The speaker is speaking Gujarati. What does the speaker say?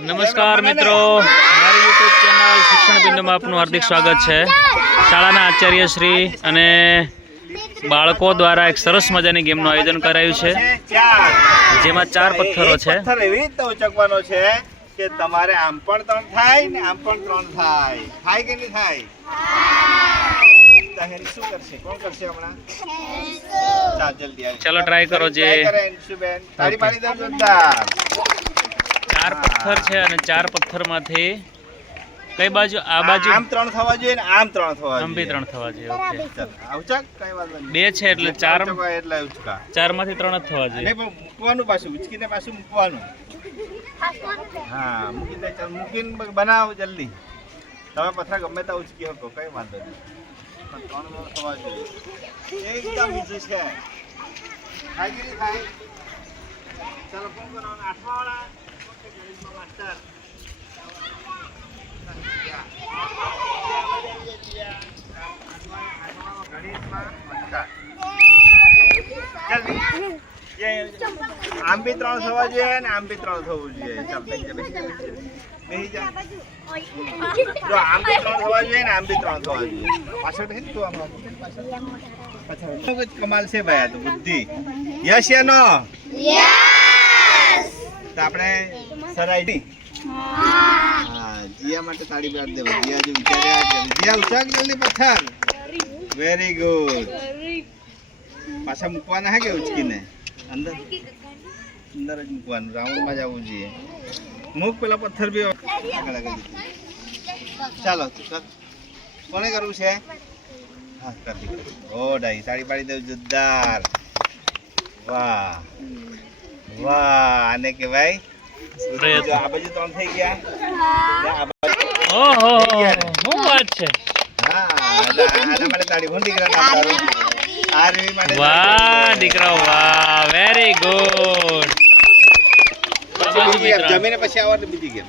નમસ્કાર મિત્રો, મારી યુટ્યુબ ચેનલ શિક્ષણ બિંદુમાં આપનું હાર્દિક સ્વાગત છે। શાળાના આચાર્ય શ્રી અને બાળકો દ્વારા એક સરસ મજાની ગેમનું આયોજન કરાયું છે, જેમાં 4 પથ્થરો છે। પથ્થર એવી રીતે ઉચકવાનો છે કે તમારે આમ પણ 3 થાય ને આમ પણ 3 થાય। થાય કે નહીં થાય? તાહેરી શું કરશે? કોણ કરશે હમણાં? ચાલ જલ્દી આવી। ચલો ટ્રાય કરો। જે તાળી પાડી દો જોરદાર। 4 પથ્થર છે અને 4 પથ્થરમાંથી કઈ બાજુ? આ બાજુ આમ 3 થવા જોઈએ ને આમ 3 થવા જોઈએ। આમ બી 3 થવા જોઈએ। ઓકે, ચાલ ઉચક, કઈ વાત નહીં। 2 છે એટલે 4 એટલે ઉચકા। 4 માંથી 3 જ થવા અને જોઈએ। પણ મૂકવાનું પાછું, ઉચકીને પાછું મૂકવાનું। હા મૂકી દે, ચાલ મૂકીને બનાવ જલ્દી। તમે પથ્થર ગમે ત્યાં ઉચકી શકો, કઈ વાંધો નહીં, પણ 3 થવા જોઈએ। એકદમ ઈઝી છે। થાય કે નહીં થાય? ચાલો ફોન કરવાનો 8મા વાળા ગણિતમાં માસ્ટર। આમ બી 3 થવા જોઈએ ને આમ બી 3 થવું જોઈએ। ચાલ બેસી જા। જો આમ બી 3 થવા જોઈએ ને આમ બી 3 થવા જોઈએ। પાછળ બેસી તું, આમ પાછળ કમાલ છે ભાઈ, આ તો બુદ્ધિ। યસ યા નો? યસ। તો આપણે સરાઈ હા, જીયા માટે તાળી પાડી દે। જીયા જો વિચાર્યા, જીયા ઉચક જલ્દી પથ્થર। Very good. પાછા મૂકવાના હે કે ઉચકીને અંદર અંદર જ મૂકવાનું, રાઉન્ડમાં જ આવવું જોઈએ। મૂક પેલા પથ્થર બી આગળ આગળ। ચાલો કોને કરવું છે? હા કરી દે। ઓ ડાઈ, તાળી પાડી દે જોરદાર। વાહ વાહ, આને કહેવાય આ બાજુ 3 થઈ ગયા। ઓહો, શું વાત છે! હા, આના માટે તાળી ભૂંડી દીકરા નામ તારું। આરવી માટે વાહ દીકરા, વાહ, વેરી ગુડ। જમીને પછી આવવાની બીજી ગેમ।